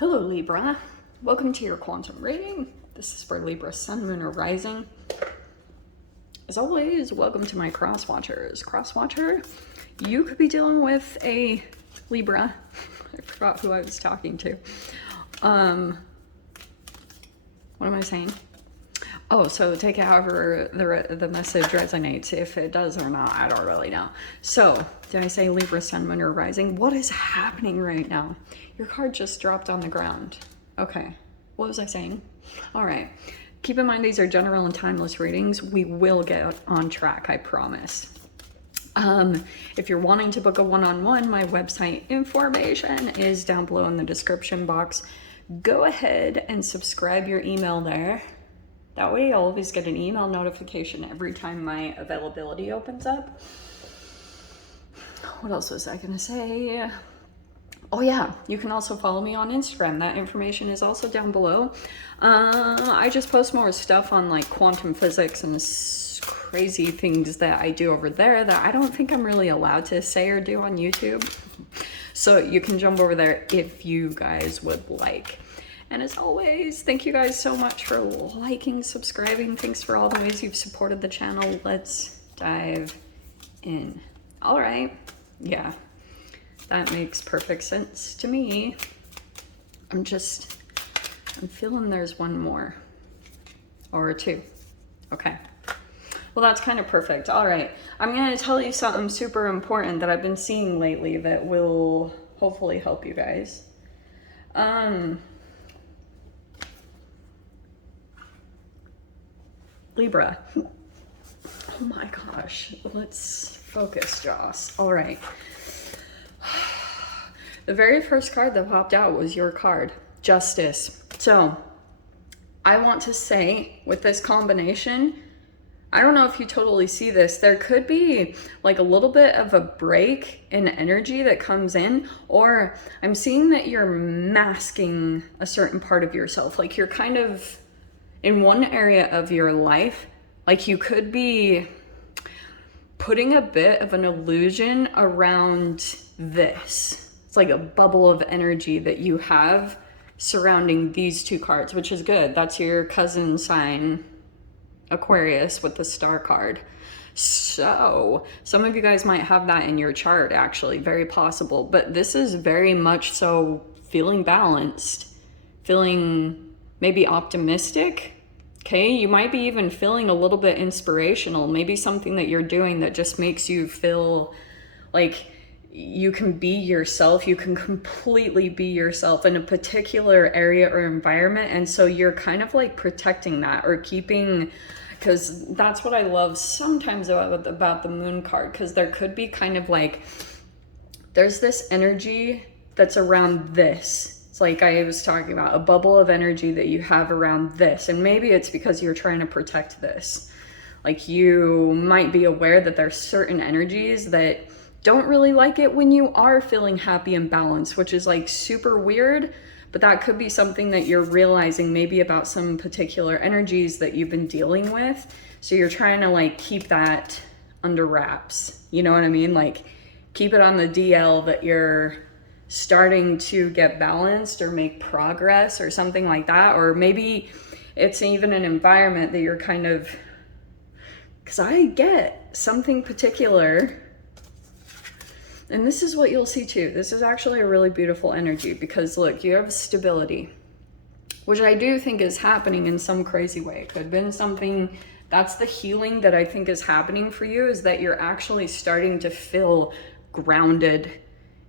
Hello Libra, welcome to your quantum reading. This is for Libra Sun, Moon, or Rising. As always, welcome to my cross watchers. Cross watcher, you could be dealing with a Libra. I forgot who I was talking to. What am I saying? Oh, so take it however the message resonates. If it does or not, I don't really know. So, did I say Libra, Sun, Moon, or Rising? What is happening right now? Your card just dropped on the ground. Okay, what was I saying? All right, keep in mind these are general and timeless readings. We will get on track, I promise. If you're wanting to book a one-on-one, my website information is down below in the description box. Go ahead and subscribe your email there. That way you'll always get an email notification every time my availability opens up. What else was I gonna say? Oh yeah, you can also follow me on Instagram. That information is also down below. I just post more stuff on like quantum physics and crazy things that I do over there that I don't think I'm really allowed to say or do on YouTube. So you can jump over there if you guys would like. And as always, thank you guys so much for liking, subscribing. Thanks for all the ways you've supported the channel. Let's dive in. All right. Yeah, that makes perfect sense to me. I'm feeling there's one more or two. Okay. Well, that's kind of perfect. All right. I'm going to tell you something super important that I've been seeing lately that will hopefully help you guys. Libra. Oh my gosh. Let's focus, Joss. All right. The very first card that popped out was your card, Justice. So I want to say with this combination, I don't know if you totally see this, there could be like a little bit of a break in energy that comes in, or I'm seeing that you're masking a certain part of yourself. Like you're kind of in one area of your life, like you could be putting a bit of an illusion around this. It's like a bubble of energy that you have surrounding these two cards, which is good. That's your cousin sign, Aquarius, with the star card. So some of you guys might have that in your chart, actually, very possible. But this is very much so feeling balanced, feeling maybe optimistic. Okay, you might be even feeling a little bit inspirational, maybe something that you're doing that just makes you feel like you can be yourself, you can completely be yourself in a particular area or environment. And so you're kind of like protecting that or keeping, because that's what I love sometimes about the moon card, because there could be kind of like, there's this energy that's around this. Like I was talking about, a bubble of energy that you have around this. And maybe it's because you're trying to protect this. Like you might be aware that there's certain energies that don't really like it when you are feeling happy and balanced, which is like super weird. But that could be something that you're realizing maybe about some particular energies that you've been dealing with. So you're trying to like keep that under wraps. You know what I mean? Like keep it on the DL that you're starting to get balanced or make progress or something like that. Or maybe it's even an environment that you're kind of, because I get something particular, and this is what you'll see too. This is actually a really beautiful energy, because look, you have stability, which I do think is happening in some crazy way. It could have been something, that's the healing that I think is happening for you, is that you're actually starting to feel grounded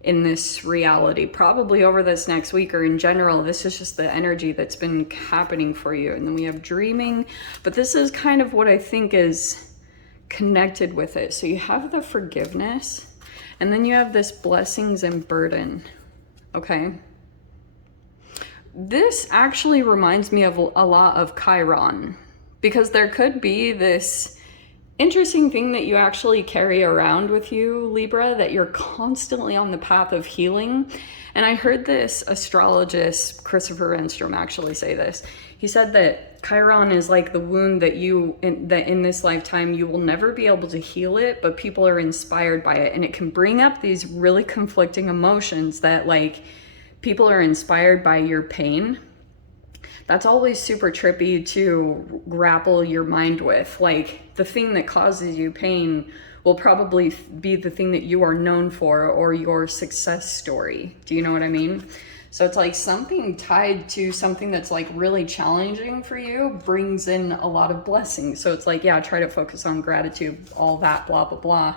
in this reality, probably over this next week, or in general. This is just the energy that's been happening for you. And then we have dreaming, but this is kind of what I think is connected with it. So you have the forgiveness, and then you have this blessings and burden. Okay, this actually reminds me of a lot of Chiron, because there could be this interesting thing that you actually carry around with you, Libra, that you're constantly on the path of healing. And I heard this astrologist, Christopher Renstrom, actually say this. He said that Chiron is like the wound that in this lifetime you will never be able to heal it, but people are inspired by it. And it can bring up these really conflicting emotions that like people are inspired by your pain. That's always super trippy to grapple your mind with. Like, the thing that causes you pain will probably be the thing that you are known for, or your success story. Do you know what I mean? So it's like something tied to something that's like really challenging for you brings in a lot of blessings. So it's like, yeah, try to focus on gratitude, all that, blah, blah, blah.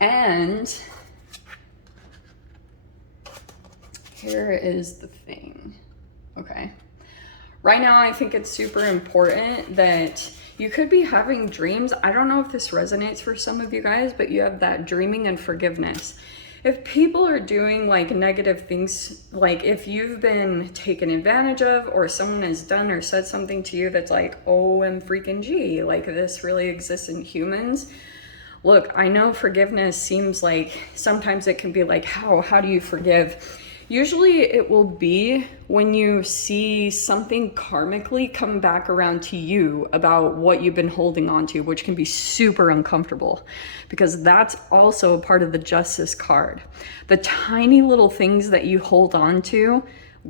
And here is the thing. Okay. Right now, I think it's super important that you could be having dreams. I don't know if this resonates for some of you guys, but you have that dreaming and forgiveness. If people are doing like negative things, like if you've been taken advantage of, or someone has done or said something to you that's like, OM freaking G, like this really exists in humans. Look, I know forgiveness seems like sometimes it can be like, how do you forgive? Usually it will be when you see something karmically come back around to you about what you've been holding on to, which can be super uncomfortable, because that's also a part of the Justice card. The tiny little things that you hold on to,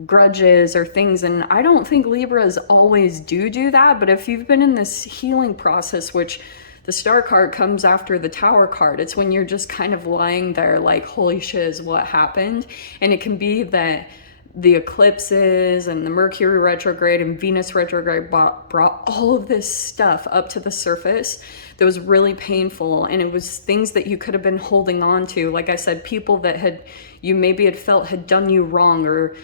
grudges or things, and I don't think Libras always do that, but if you've been in this healing process, which the Star card comes after the Tower card. It's when you're just kind of lying there like, holy shiz, what happened? And it can be that the eclipses and the Mercury retrograde and Venus retrograde brought all of this stuff up to the surface that was really painful. And it was things that you could have been holding on to. Like I said, people that you maybe had felt had done you wrong, or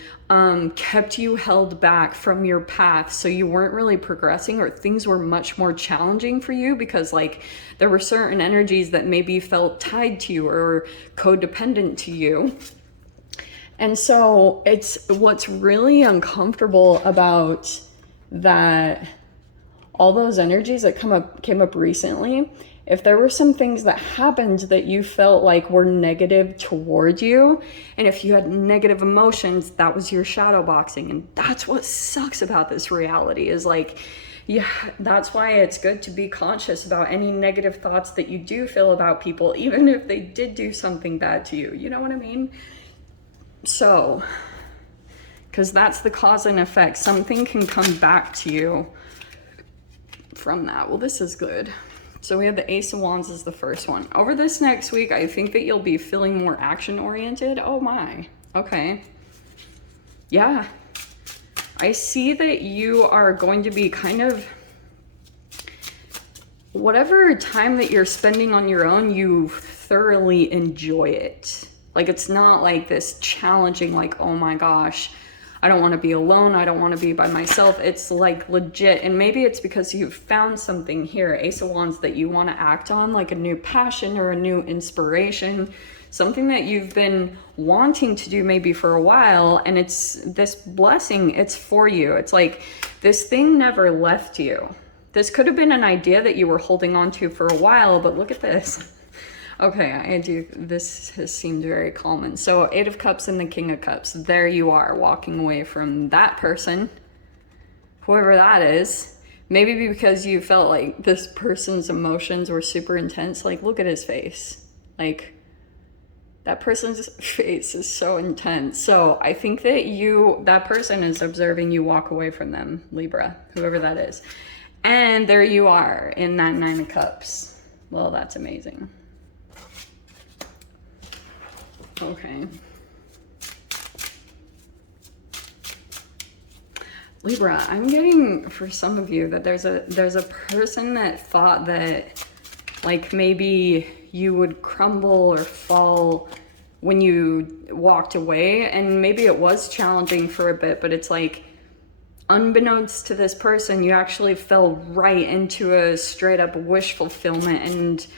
kept you held back from your path, so you weren't really progressing, or things were much more challenging for you because like there were certain energies that maybe felt tied to you or codependent to you. And so it's what's really uncomfortable about that, all those energies that came up recently, if there were some things that happened that you felt like were negative towards you, and if you had negative emotions, that was your shadow boxing. And that's what sucks about this reality, is like, yeah, that's why it's good to be conscious about any negative thoughts that you do feel about people, even if they did do something bad to you. You know what I mean? So, because that's the cause and effect. Something can come back to you from that. Well, this is good. So we have the Ace of Wands as the first one. Over this next week, I think that you'll be feeling more action-oriented. Oh my, okay. Yeah, I see that you are going to be kind of, whatever time that you're spending on your own, you thoroughly enjoy it. Like, it's not like this challenging, like, oh my gosh, I don't want to be alone, I don't want to be by myself. It's like legit. And maybe it's because you've found something here, Ace of Wands, that you want to act on, like a new passion or a new inspiration, something that you've been wanting to do maybe for a while. And it's this blessing, it's for you. It's like this thing never left you. This could have been an idea that you were holding on to for a while, but look at this. Okay, this has seemed very common. So 8 of Cups and the King of Cups. There you are, walking away from that person, whoever that is. Maybe because you felt like this person's emotions were super intense. Like, look at his face. Like, that person's face is so intense. So I think that that person is observing you walk away from them, Libra, whoever that is. And there you are in that 9 of Cups. Well, that's amazing. Okay. Libra, I'm getting, for some of you, that there's a person that thought that like maybe you would crumble or fall when you walked away, and maybe it was challenging for a bit, but it's like, unbeknownst to this person, you actually fell right into a straight up wish fulfillment.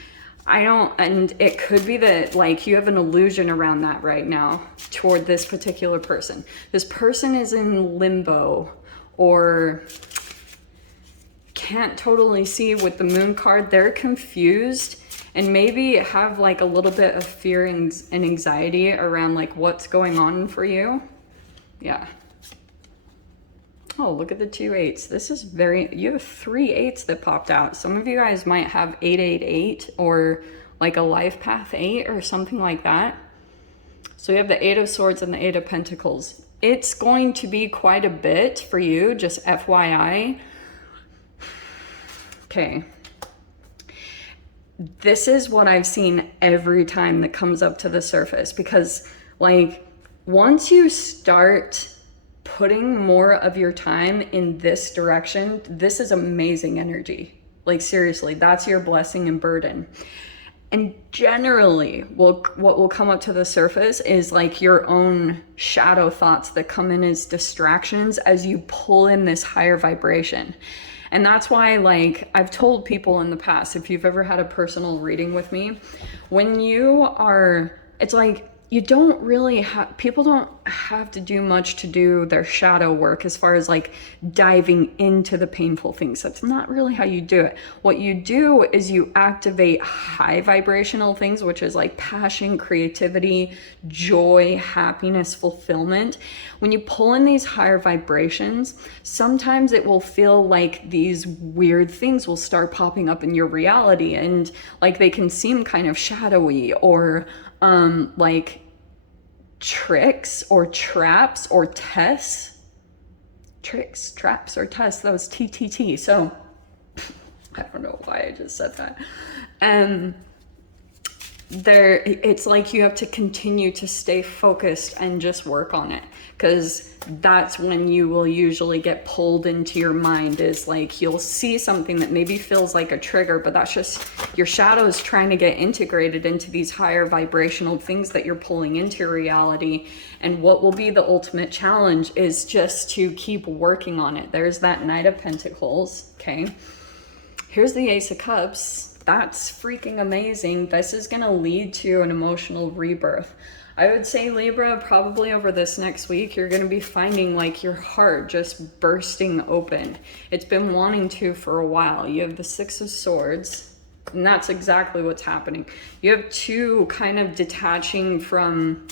And it could be that like you have an illusion around that right now toward this particular person. This person is in limbo or can't totally see with the Moon card. They're confused and maybe have like a little bit of fear and anxiety around like what's going on for you. Yeah. Oh, look at the 2 8s. This is you have 3 8s that popped out. Some of you guys might have 888 or like a life path 8 or something like that. So you have the 8 of Swords and the 8 of Pentacles. it's going to be quite a bit for you, just FYI. Okay. This is what I've seen every time that comes up to the surface, because like once you start putting more of your time in this direction, this is amazing energy. Like seriously, that's your blessing and burden. And generally, what will come up to the surface is like your own shadow thoughts that come in as distractions as you pull in this higher vibration. And that's why, like, I've told people in the past, if you've ever had a personal reading with me, when you are, it's like, you don't really have, people don't have to do much to do their shadow work as far as like diving into the painful things. That's not really how you do it. What you do is you activate high vibrational things, which is like passion, creativity, joy, happiness, fulfillment. When you pull in these higher vibrations, sometimes it will feel like these weird things will start popping up in your reality, and like they can seem kind of shadowy or like tricks or traps or tests. Tricks, traps, or tests, that was TTT. So I don't know why I just said that. It's like you have to continue to stay focused and just work on it, because that's when you will usually get pulled into your mind. Is like you'll see something that maybe feels like a trigger, but that's just your shadows trying to get integrated into these higher vibrational things that you're pulling into your reality. And what will be the ultimate challenge is just to keep working on it. There's that Knight of Pentacles, okay? Here's the Ace of Cups. That's freaking amazing. This is gonna lead to an emotional rebirth. I would say, Libra, probably over this next week, you're gonna be finding like your heart just bursting open. It's been wanting to for a while. You have the Six of Swords, and that's exactly what's happening. You have two kind of detaching from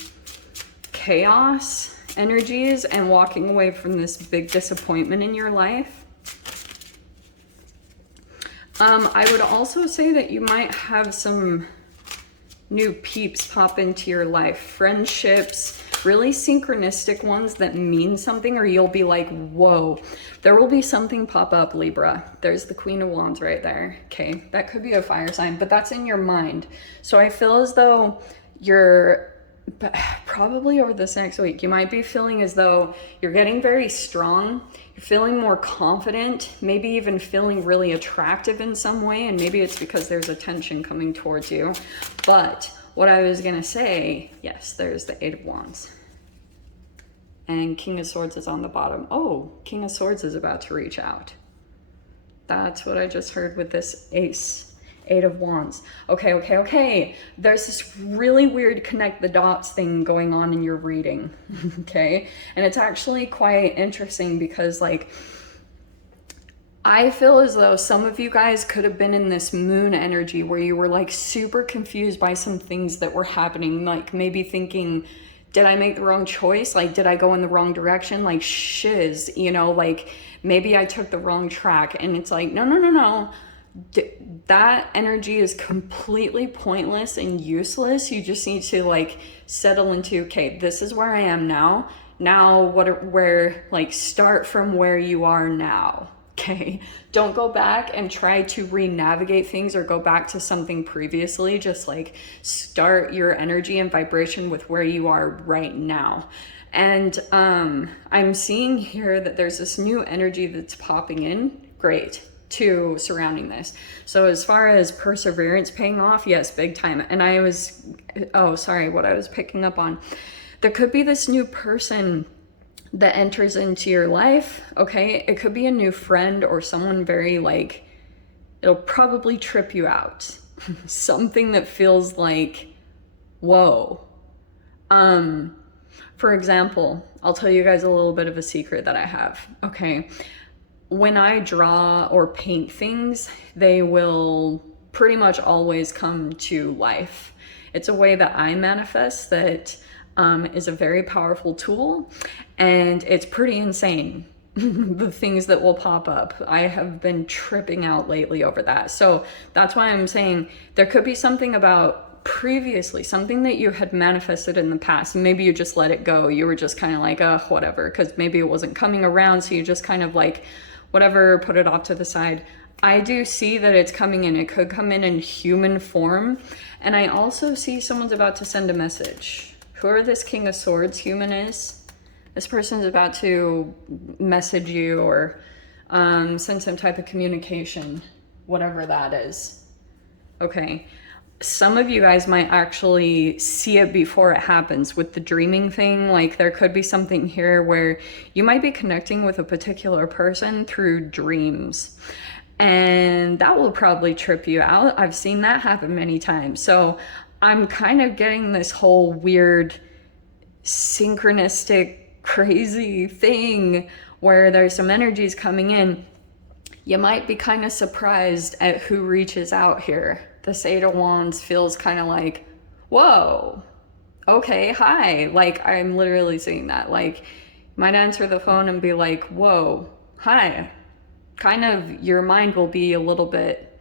chaos energies and walking away from this big disappointment in your life. I would also say that you might have some new peeps pop into your life. Friendships, really synchronistic ones that mean something, or you'll be like, whoa. There will be something pop up, Libra. There's the Queen of Wands right there. Okay, that could be a fire sign, but that's in your mind. So I feel as though you're, probably over this next week, you might be feeling as though you're getting very strong. You're feeling more confident, maybe even feeling really attractive in some way, and maybe it's because there's attention coming towards you. But what I was gonna say, yes, there's the Eight of Wands. And King of Swords is on the bottom. Oh, King of Swords is about to reach out. That's what I just heard with this Ace. Eight of Wands. Okay. There's this really weird connect the dots thing going on in your reading, okay? And it's actually quite interesting because, like, I feel as though some of you guys could have been in this moon energy where you were, like, super confused by some things that were happening, like maybe thinking, did I make the wrong choice? Like, did I go in the wrong direction? Like, shiz, you know, like, maybe I took the wrong track. And it's like, no. That energy is completely pointless and useless. You just need to like settle into, okay, this is where I am now. Where like start from where you are now. Okay, don't go back and try to re-navigate things or go back to something previously. Just like start your energy and vibration with where you are right now. And I'm seeing here that there's this new energy that's popping in. Great. To surrounding this. So as far as perseverance paying off, yes, big time. And what I was picking up on, there could be this new person that enters into your life, okay? It could be a new friend or someone very like, it'll probably trip you out. Something that feels like, whoa. For example, I'll tell you guys a little bit of a secret that I have, okay? When I draw or paint things, they will pretty much always come to life. It's a way that I manifest that is a very powerful tool, and it's pretty insane, the things that will pop up. I have been tripping out lately over that. So that's why I'm saying there could be something about previously, something that you had manifested in the past, and maybe you just let it go. You were just kind of like, whatever, because maybe it wasn't coming around, so you just kind of like, whatever, put it off to the side. I do see that it's coming in. It could come in human form. And I also see someone's about to send a message. Whoever this King of Swords human is, this person's about to message you or send some type of communication, whatever that is. Okay. Some of you guys might actually see it before it happens with the dreaming thing. Like there could be something here where you might be connecting with a particular person through dreams. And that will probably trip you out. I've seen that happen many times. So I'm kind of getting this whole weird synchronistic crazy thing where there's some energies coming in. You might be kind of surprised at who reaches out here. This Eight of Wands feels kind of like, whoa, okay, hi. Like I'm literally seeing that. Like you might answer the phone and be like, whoa, hi. Kind of your mind will be a little bit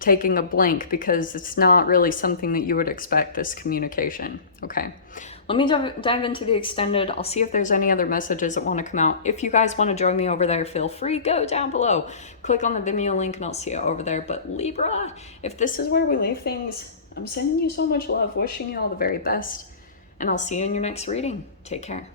taking a blank because it's not really something that you would expect, this communication. Okay, let me dive into the extended. I'll see if there's any other messages that want to come out. If you guys want to join me over there, feel free, go down below, click on the Vimeo link and I'll see you over there. But Libra, if this is where we leave things, I'm sending you so much love, wishing you all the very best, and I'll see you in your next reading. Take care.